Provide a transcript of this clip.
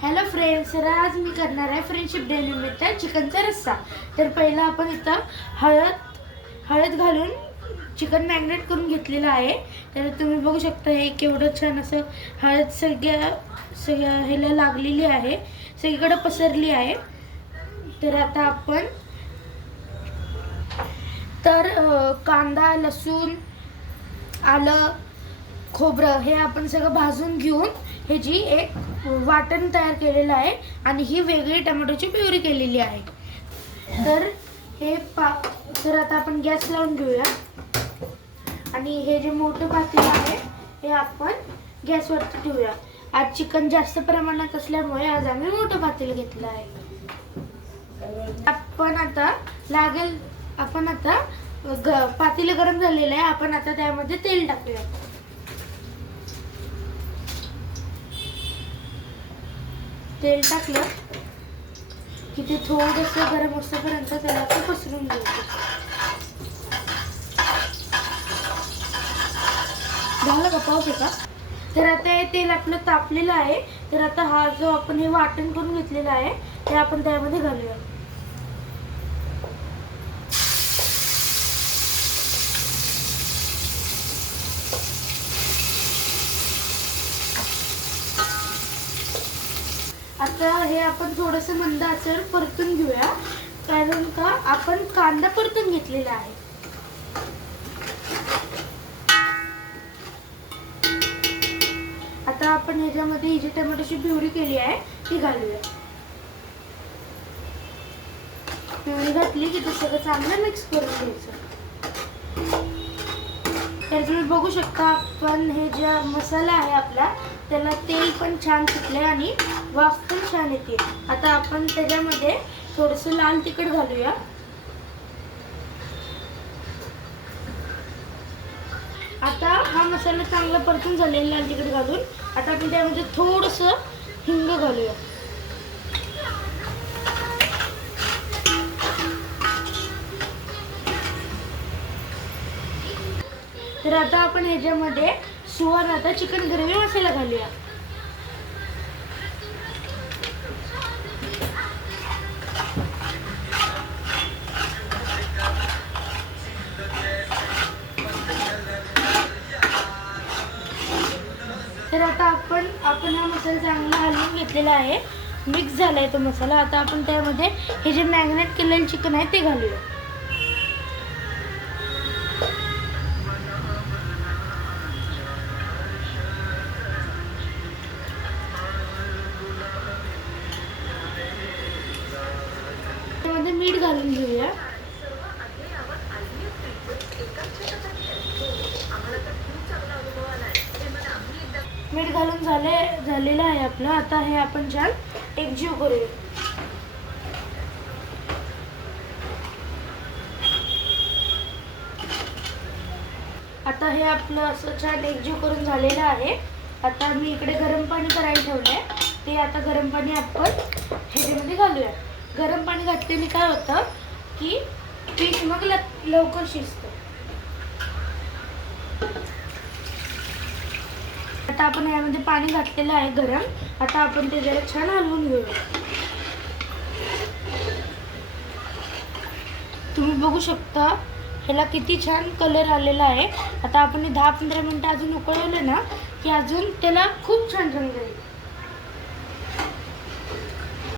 Hello friends, तर आज मी करणार आहे फ्रेंडशिप डे निमित्त चिकनचा रस्सा. तर पहिला आपण इथं हळद घालून चिकन मॅरिनेट करून घेतलेलं आहे. तर तुम्ही बघू शकता हे केवढं छान असं हळद सगळ्या ह्याला लागलेली आहे, सगळीकडे पसरली आहे. तर आता आपण कांदा, लसूण, आलं, खोबरं हे आपण सगळं भाजून घेऊन ह्याची एक वाटण तयार केलेलं आहे आणि ही वेगळी टोमॅटोची प्युरी केलेली आहे. तर आता आपण गॅस लावून घेऊया आणि हे जे मोठं पातेलं आहे हे आपण गॅसवरती ठेवूया. आज चिकन जास्त प्रमाणात असल्यामुळे आज आम्ही मोठं पातेलं घेतलं आहे. आपण आता पातेलं गरम झालेलं आहे. आपण आता त्यामध्ये तेल टाकूया. तेल टाकलं की ते थोडंसं गरम होईपर्यंत त्याला आपण पसरून घ्यायचं. झालं का? पाऊस का? तर आता हे तेल आपलं तापलेलं आहे. तर आता हा जो आपण हे वाटण करून घेतलेलं आहे ते आपण त्यामध्ये घालूया. आता हे आपण थोडंसं मंद आचेवर परतून घेऊया, कारण का आपण कांदा परतून घेतलेला आहे. आता आपण ह्याच्यामध्ये ही जी टोमॅटोची प्युरी केली आहे ती घालूया. प्युरी घातली की ते सगळं चांगलं मिक्स करून घ्यायचं. तर तुम्ही बघू शकता आपण हे जे मसाला आहे आपला त्याला तेल पण छान सुटले आणि वाफ पण छान येते. आता आपण त्याच्यामध्ये थोडंसं लाल तिखट घालूया. आता हा मसाला चांगला परतून झालेला लाल तिखट घालून आता आपण त्यामध्ये थोडंसं हिंग घालूया. तर आता आपण ह्याच्यामध्ये सुहानाचा चिकन ग्रेव्ही मसाला घालूया. तर आता आपण हा मसाला चांगला हलवून घेतलेला आहे, मिक्स झालाय तो मसाला. आता आपण त्यामध्ये हे जे मॅरिनेट केलेलं चिकन आहे ते घालूया. त्यामध्ये मीठ घालून घेऊया. मीठ घालून झालेलं आहे आपलं. आता हे आपण छान एकजीव करूया. आता हे आपलं असं छान एकजीव करून झालेलं आहे. आता मी इकडे गरम पाणी करायला ठेवलंय. ते आता गरम पाणी आपण ह्याच्यामध्ये घालूया. गरम पाणी घातल्याने काय होतं की पीठ मग लवकर शिजतं. आता आपण यामध्ये पाणी घातलेलं आहे गरम. आता आपण ते जरा छान हलवून घेऊया. तुम्ही बघू शकता ह्याला किती छान कलर आलेला आहे. आता आपण 10-15 मिनिटं अजून उकळवलं ना की अजून त्याला खूप छान रंग येईल.